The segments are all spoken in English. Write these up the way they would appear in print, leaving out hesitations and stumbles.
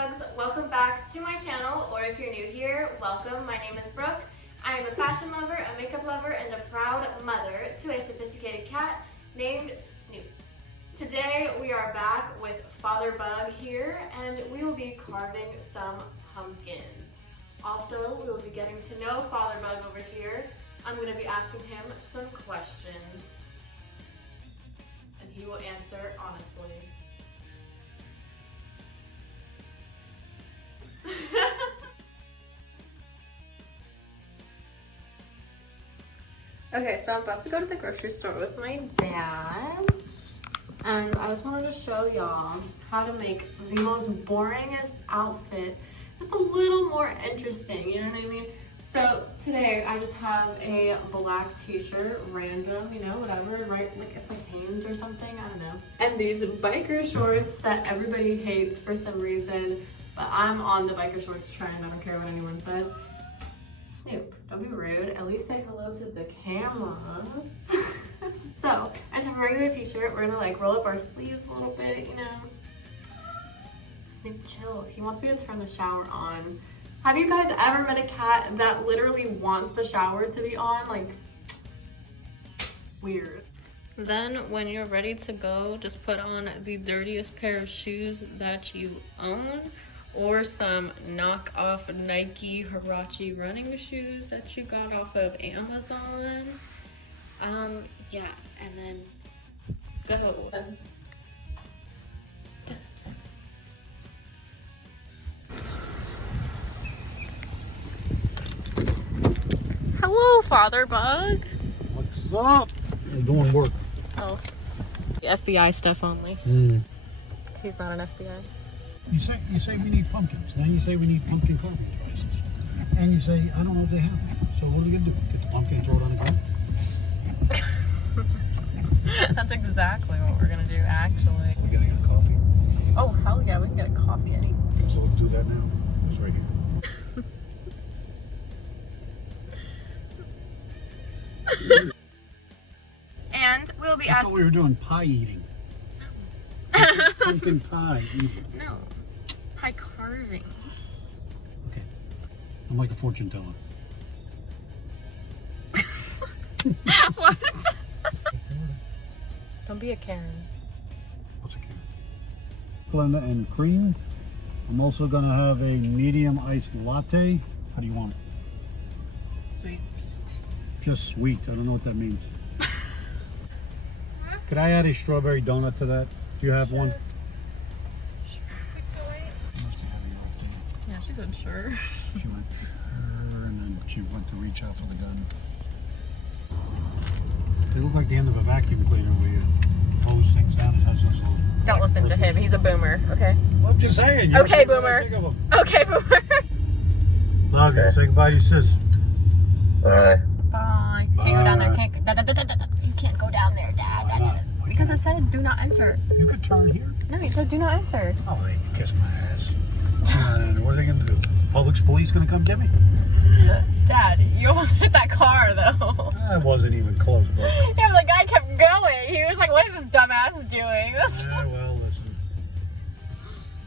bugs, welcome back to my channel, or if you're new here, welcome. My name is Brooke. I am a fashion lover, a makeup lover, and a proud mother to a sophisticated cat named Snoop. Today we are back with Father Bug here, and we will be carving some pumpkins. Also, we will be getting to know Father Bug over here. I'm going to be asking him some questions, and he will answer honestly. Okay, so I'm about to go to the grocery store with my dad, and I just wanted to show y'all how to make the most boringest outfit just a little more interesting, you know what I mean? So today I just have a black t-shirt, random, you know, whatever, right? Like it's like Hanes or something, I don't know. And these biker shorts that everybody hates for some reason, but I'm on the biker shorts trend, I don't care what anyone says. Snoop, don't be rude, at least say hello to the camera. So, I just have a regular t-shirt, we're gonna like roll up our sleeves a little bit, you know. Snoop, chill, he wants me to turn the shower on. Have you guys ever met a cat that literally wants the shower to be on? Like, weird. Then when you're ready to go, just put on the dirtiest pair of shoes that you own, or some knockoff Nike Huarache running shoes that you got off of Amazon. Yeah, and then go. Hello, Father Bug. What's up? I'm doing work. Oh, FBI stuff only. He's not an FBI. You say we need pumpkins. Then you say we need pumpkin carving devices. And you say, I don't know if they have them. So what are we going to do? Get the pumpkin and throw it on the ground? That's exactly what we're going to do, actually. We're going to get a coffee. Oh, hell yeah, we can get a coffee any. So let's do that now. It's right here. And we'll be I asking. thought we were doing pie eating. Pumpkin pie eating. No, pie carving. Okay. I'm like a fortune teller. What? Don't be a Karen. What's a Karen? Splenda and cream. I'm also going to have a medium iced latte. How do you want it? Sweet. Just sweet. I don't know what that means. Could I add a strawberry donut to that? Do you have one? Sure. 608. Yeah, she's unsure. She went, and then she went to reach out for the gun. They look like the end of a vacuum cleaner where you hose things down. It has those little... Don't listen to him. He's a boomer. Okay. Well, I'm just saying. Okay, boomer. Okay, boomer. Okay, say goodbye to your sis. Bye. Bye. Can't go down there. You can't go down there, Dad. Because it said do not enter. You could turn here. No, it said do not enter. Oh, they kiss my ass. And what are they going to do? Public police going to come get me? Dad, you almost hit that car, though. I wasn't even close, but... Yeah, but the guy kept going. He was like, what is this dumbass doing? Yeah, well, listen.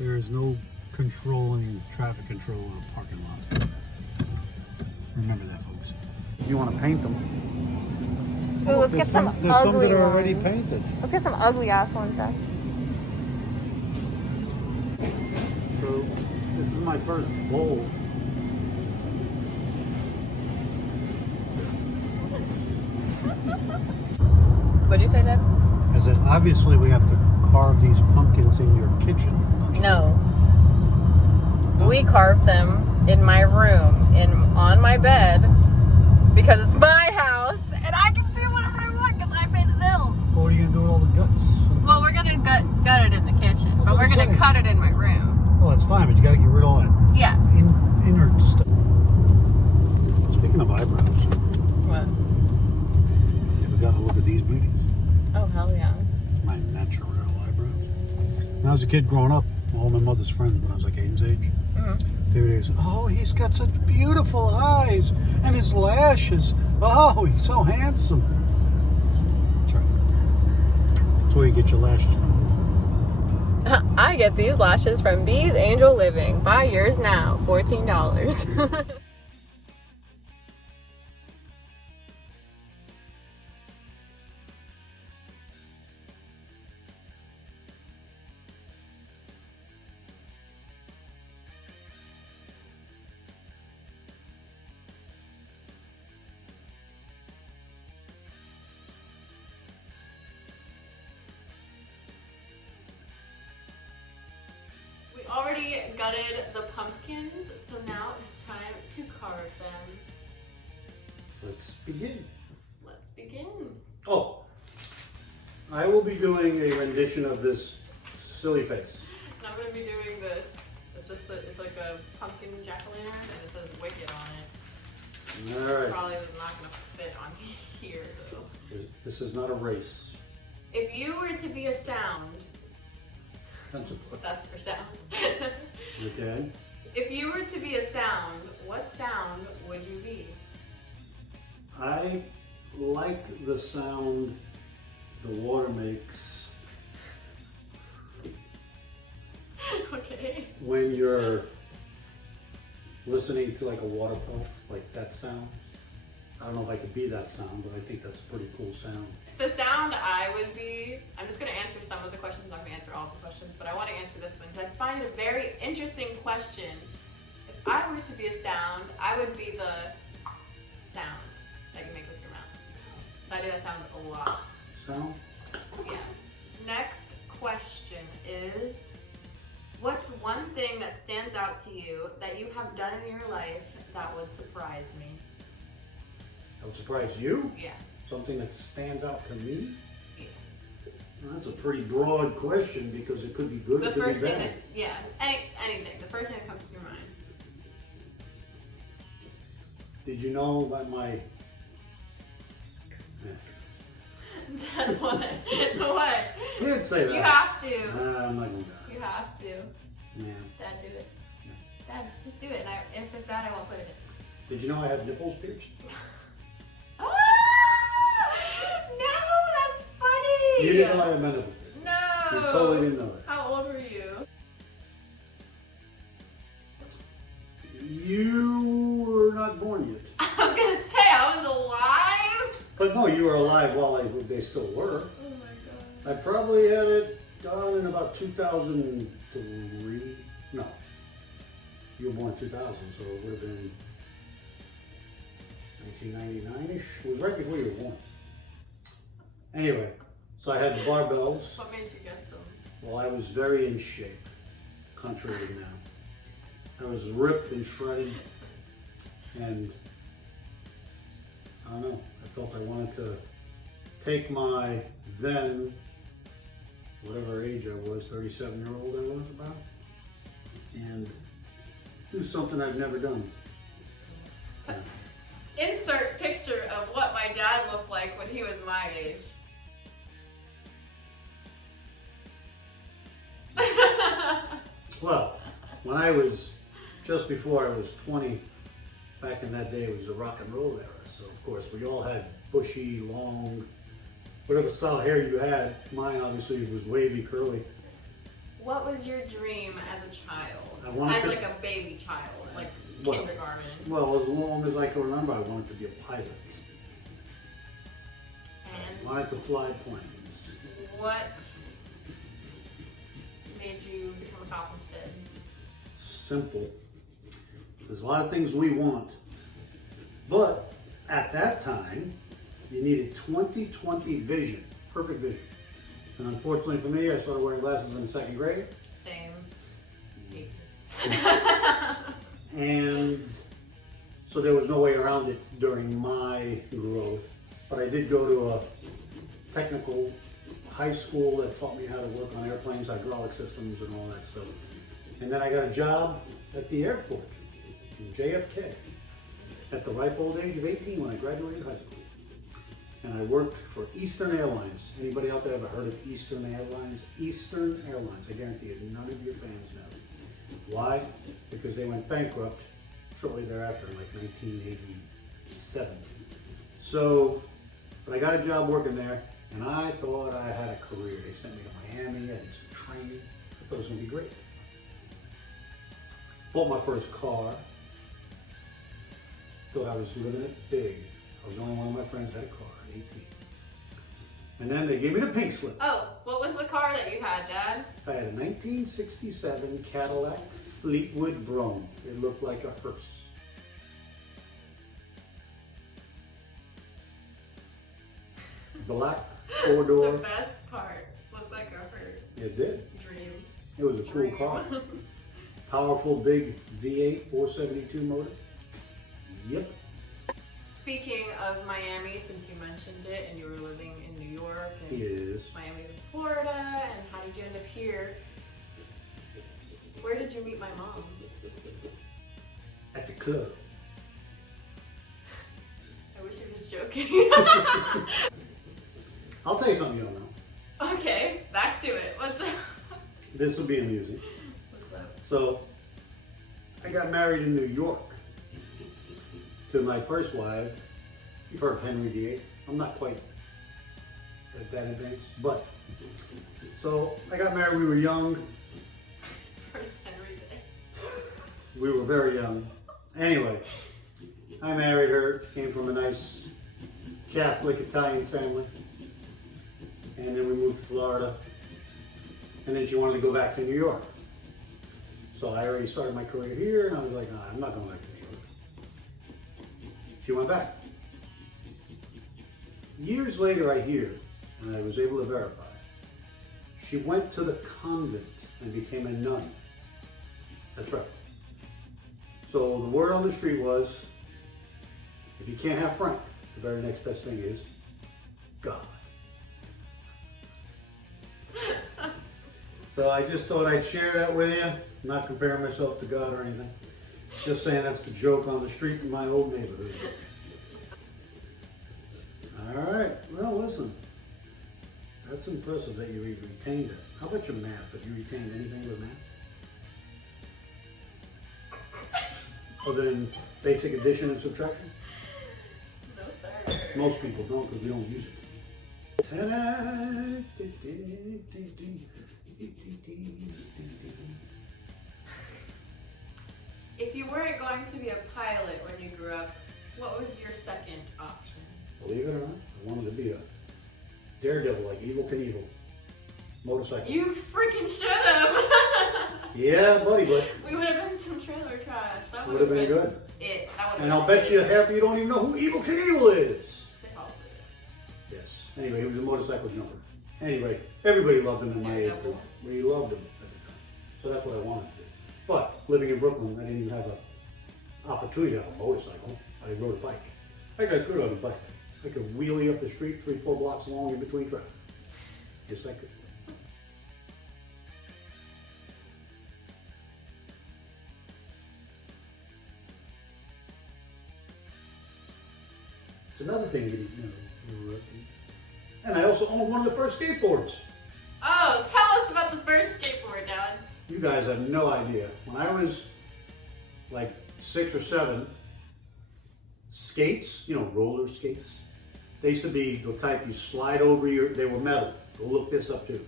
There is no controlling traffic control in a parking lot. Remember that, folks. You want to paint them? Ooh, let's get some There's some ugly that are already ones. painted. Let's get some ugly ass ones, Dad. So, this is my first bowl. What'd you say, Dad? I said, obviously we have to carve these pumpkins in your kitchen. No. We carved them in my room, on my bed, because it's my house, and I can do whatever I want because I pay the bills. What are you going to do with all the guts? Well, we're gonna gut it in the kitchen, but we're gonna cut it in my room. Well, that's fine, but you got to get rid of all that Yeah. inert stuff. Speaking of eyebrows, What? you ever got to look at these beauties? Oh, hell yeah. My natural eyebrows. When I was a kid growing up, all my mother's friends, when I was like Aiden's age, they would say, oh, he's got such beautiful eyes, and his lashes. Oh, he's so handsome. That's right. That's where you get your lashes from. I get these lashes from Bee's Angel Living. Buy yours now, $14. We already gutted the pumpkins, so now it's time to carve them. Let's begin. Let's begin. Oh, I will be doing a rendition of this silly face. And I'm going to be doing this. It's like a pumpkin jack-o'-lantern, and it says Wicked on it. All right. Probably not going to fit on here, though. This is not a race. If you were to be a sound, That's that's for sound. okay. If you were to be a sound, what sound would you be? I like the sound the water makes Okay. when you're listening to like a waterfall, like that sound. I don't know if I could be that sound, but I think that's a pretty cool sound. The sound I would be, I'm just going to answer some of the questions, I'm not going to answer all the questions, but I want to answer this one because I find it a very interesting question. If I were to be a sound, I would be the sound that you make with your mouth. So I do that sound a lot. Sound? Yeah. Next question is, what's one thing that stands out to you that you have done in your life that would surprise me? That would surprise you? Yeah. Something that stands out to me? Yeah. Well, that's a pretty broad question because it could be good or The it could first be thing bad. that, yeah, anything. The first thing that comes to your mind. Did you know about my... Dad, what? What? Can't say that. You have to. I'm not going to. You have to. Yeah. Dad, do it. Dad, just do it. And if it's bad, I won't put it in. Did you know I have nipples pierced? Ah! No, that's funny. You didn't know I had my nipples pierced? No. You totally didn't know that. How old were you? You were not born yet. I was gonna say I was alive. But no, you were alive while they still were. Oh my god. I probably had it done in about 2003. No. You were born in 2000, so it would have been 1999-ish. It was right before you were born. Anyway, so I had the barbells. What made you get them? Well, I was very in shape, contrary to now. I was ripped and shredded, and I don't know, I felt I wanted to take my then, whatever age I was, 37-year-old I was about, and do something I've never done. Insert picture of what my dad looked like when he was my age. Well, when I was, just before I was 20, back in that day it was the rock and roll era, so of course we all had bushy, long, whatever style hair you had. Mine obviously was wavy, curly. What was your dream as a child? I wanted as to- like a baby child, like Well- kindergarten. Well, as long as I can remember, I wanted to be a pilot. And I wanted to fly planes. what made you become a cop instead? Simple. There's a lot of things we want, but at that time, you needed 20/20 vision, perfect vision. And unfortunately for me, I started wearing glasses in the second grade. Same. And so there was no way around it during my growth. But I did go to a technical high school that taught me how to work on airplanes, hydraulic systems, and all that stuff. And then I got a job at the airport in JFK at the ripe old age of 18 when I graduated high school. And I worked for Eastern Airlines. Anybody out there ever heard of Eastern Airlines? Eastern Airlines, I guarantee you, none of your fans know. Why? Because they went bankrupt shortly thereafter in like 1987. So, but I got a job working there and I thought I had a career. They sent me to Miami, I did some training. Thought it was going to be great. Bought my first car. Thought I was living it big. I was the only one of my friends that had a car at 18. And then they gave me the pink slip. Oh, what was the car that you had, Dad? I had a 1967 Cadillac Fleetwood Brougham. It looked like a hearse. Black, four-door. The best part looked like a hearse. It did. Dream. It was a cool Dream. car. Powerful, big V8 472 motor. Yep. Speaking of Miami, since you mentioned it and you were living in New York and Yes. Miami's in Florida, and how did you end up here? Where did you meet my mom? At the club. I wish he was joking. I'll tell you something you don't know. Okay, back to it. What's up? This will be amusing. What's up? So, I got married in New York to my first wife. You've heard of Henry VIII. I'm not quite at that advanced, but so I got married. We were young. First Henry Day. We were very young. Anyway, I married her. She came from a nice Catholic Italian family. And then we moved to Florida. And then she wanted to go back to New York. So I already started my career here, and I was like, nah, I'm not going back to New York. She went back. Years later, I hear, and I was able to verify, she went to the convent and became a nun. That's right. So the word on the street was, if you can't have Frank, the very next best thing is God. So I just thought I'd share that with you, not comparing myself to God or anything. Just saying that's the joke on the street in my old neighborhood. All right, well listen, that's impressive that you retained it. How about your math? Have you retained anything with math? Other than basic addition and subtraction? No, sir. Most people don't because we don't use it. Ta-da! If you weren't going to be a pilot when you grew up, what was your second option? Believe it or not, I wanted to be a daredevil like Evel Knievel. Motorcycle. You freaking should have! Yeah, buddy, but We would have been some trailer trash. That would have been good. It. That would And I'll bet you half of you don't even know who Evel Knievel is. They probably did. Yes. Anyway, he was a motorcycle jumper. Anyway, everybody loved him in my age group. We loved him at the time. So that's what I wanted to do. But living in Brooklyn, I didn't even have an opportunity to have a motorcycle. I rode a bike. I got good on a bike. I could wheelie up the street 3-4 blocks long in between traffic. Yes, I could. It's another thing you didn't know. And I also owned one of the first skateboards. Oh, tell us about the first skateboard, Dad. You guys have no idea. When I was like 6 or 7, skates, you know, roller skates, they used to be the type you slide over they were metal. Go look this up too.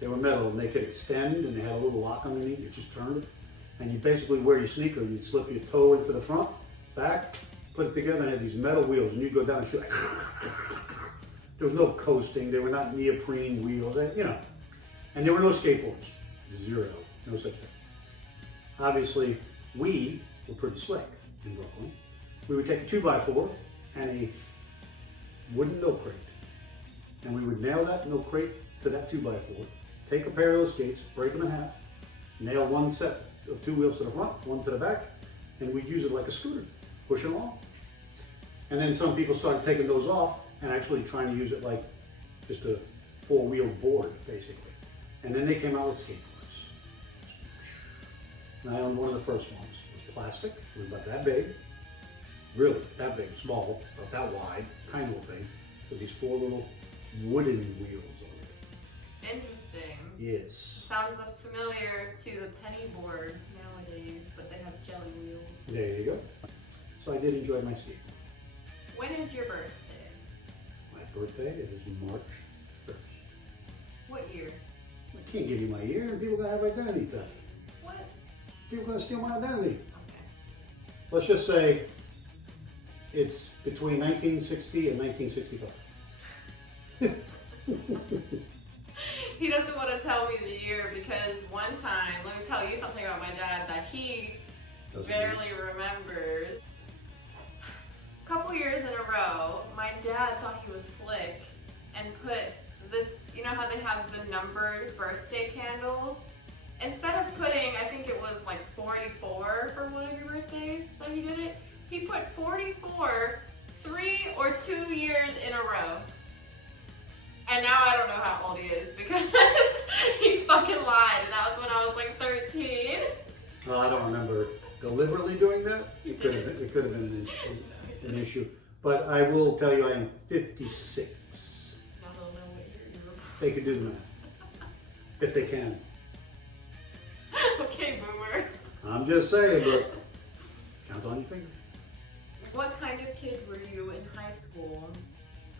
They were metal and they could extend and they had a little lock underneath. You just turned it. And you basically wear your sneaker and you'd slip your toe into the front, back, put it together and had these metal wheels and you'd go down and shoot. There was no coasting. They were not neoprene wheels, you know. And there were no skateboards. Zero. No such thing. Obviously, we were pretty slick in Brooklyn. We would take a 2x4 and a wooden milk crate. And we would nail that milk crate to that 2x4, take a pair of those skates, break them in half, nail one set of 2 wheels to the front, one to the back, and we'd use it like a scooter, push it along. And then some people started taking those off and actually trying to use it like just a 4-wheel board, basically. And then they came out with skateboards. And I owned one of the first ones. It was plastic, it was about that big, really that big, small, about that wide, tiny little thing, with these 4 little wooden wheels on it. Interesting. Yes. Sounds familiar to the penny boards nowadays, but they have jelly wheels. There you go. So I did enjoy my skateboard. When is your birthday? My birthday is March 1st. What year? I can't give you my year, and people are gonna have identity theft. What? People are gonna steal my identity. Okay. Let's just say it's between 1960 and 1965. He doesn't want to tell me the year because one time, let me tell you something about my dad that he barely remembers. A couple years in a row, my dad thought he was slick and put this, you know how they have the numbered birthday candles? Instead of putting, I think it was like 44 for one of your birthdays that he did it, he put 44 3 or 2 years in a row. And now I don't know how old he is because he fucking lied, and that was when I was like 13. Well, I don't remember deliberately doing that. It could have been an issue. But I will tell you I am 56. I don't know what year you were. They can do the math. If they can. Okay, boomer. I'm just saying, but count on your finger. What kind of kid were you in high school?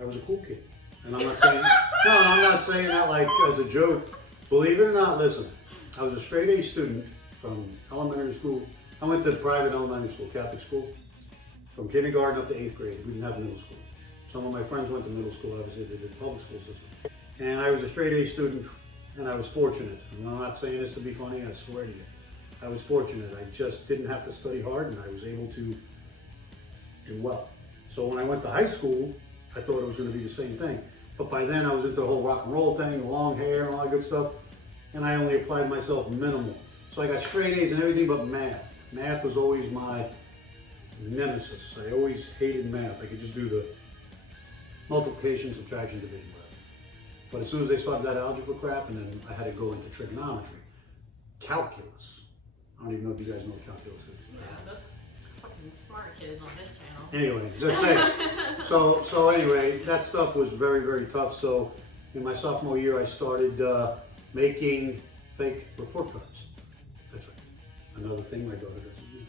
I was a cool kid. And I'm not saying, no, I'm not saying that like as a joke. Believe it or not, listen, I was a straight A student from elementary school. I went to private elementary school, Catholic school, from kindergarten up to 8th grade. We didn't have middle school. Some of my friends went to middle school, obviously they did public school system. And I was a straight A student, and I was fortunate. And I'm not saying this to be funny, I swear to you. I was fortunate. I just didn't have to study hard, and I was able to do well. So when I went to high school, I thought it was going to be the same thing. But by then I was into the whole rock and roll thing, the long hair and all that good stuff. And I only applied myself minimal. So I got straight A's in everything but math. Math was always my nemesis. I always hated math. I could just do the multiplication, subtraction, division. But as soon as they started that algebra crap, and then I had to go into trigonometry. Calculus. I don't even know if you guys know what calculus is. Yeah, those fucking smart kids on this channel. Anyway, just saying. So anyway, that stuff was very, very tough. So in my sophomore year, I started making fake report cards. That's right. Another thing my daughter doesn't do.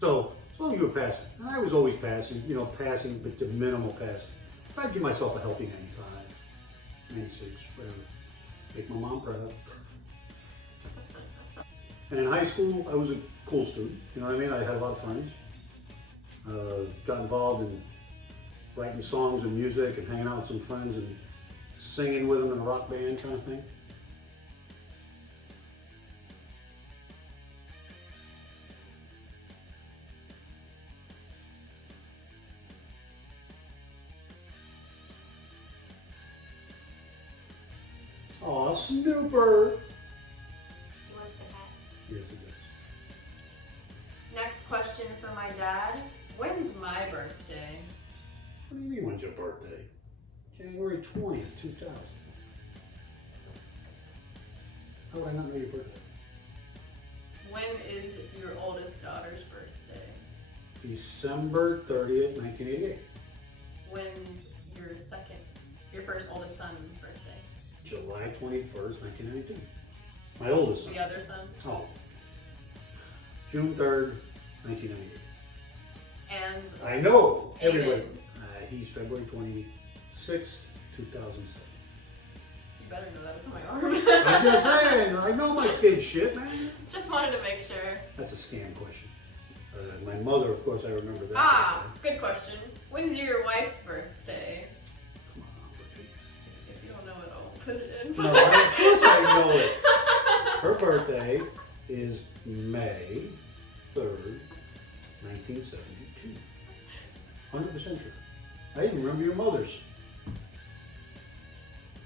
So as long as you were passing, and I was always passing, you know, passing, but the minimal passing. I'd give myself a healthy 95, 96, whatever. Make my mom proud. And in high school, I was a cool student. You know what I mean? I had a lot of friends. Got involved in writing songs and music and hanging out with some friends and singing with them in a rock band kind of thing. Aw, Snooper! Yes, it does. Next question for my dad. When's my birthday? What do you mean, when's your birthday? January 20th, 2000. How would I not know your birthday? When is your oldest daughter's birthday? December 30th, 1988. When's your first oldest son's birthday? July 21st, 1992. My oldest son. The other son? Oh. June 3rd, 1998. And I know, everybody. Aiden. He's February 26th, 2007. You better know that. It's on my arm. I'm just saying, I know my kid's shit, man. Just wanted to make sure. That's a scam question. My mother, of course, I remember that. Ah, good question. When's your wife's birthday? Come on, buddy. If you don't know it, I'll put it in. No, of course I know it. Her birthday is May 3rd, 1972. 100% sure. I even remember your mother's.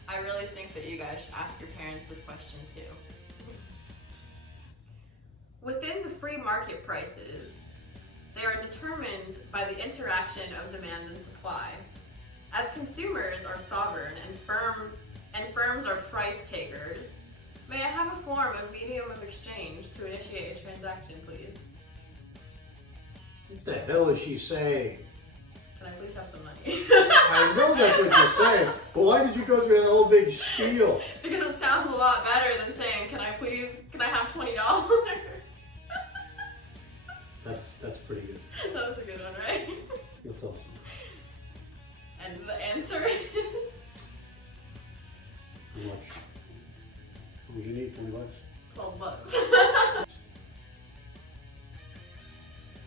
I really think that you guys should ask your parents this question too. Within the free market prices, they are determined by the interaction of demand and supply. As consumers are sovereign and firms are price takers, may I have a form of medium of exchange to initiate a transaction, please? What the hell is she saying? Can I please have some money? I know that's what you're saying, but why did you go through that whole big spiel? Because it sounds a lot better than saying, can I have $20? That's pretty good. That was a good one, right? That's awesome. And the answer is How much? How much you need? 20 bucks? 12 bucks.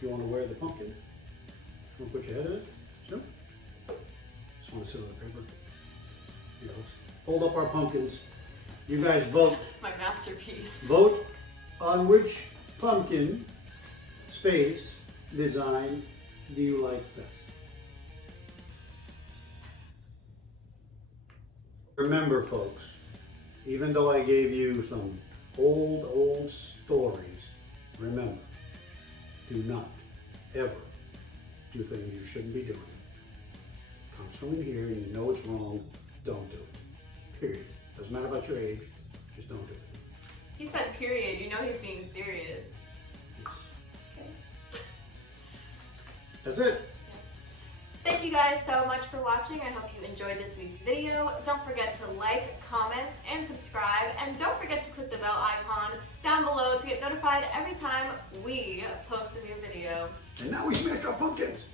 You want to wear the pumpkin? You want to put your head in it? Sure. Just want to sit on the paper. Yeah, let's hold up our pumpkins. You guys vote. My masterpiece. Vote on which pumpkin space design do you like best? Remember, folks, even though I gave you some old stories, remember, do not ever do things you shouldn't be doing. It comes from in here and you know it's wrong, don't do it. Period. Doesn't matter about your age, just don't do it. He said period, you know he's being serious. Yes. Okay. That's it. Thank you guys so much for watching. I hope you enjoyed this week's video. Don't forget to like, comment, and subscribe. And don't forget to click the bell icon down below to get notified every time we post a new video. And now we smash our pumpkins.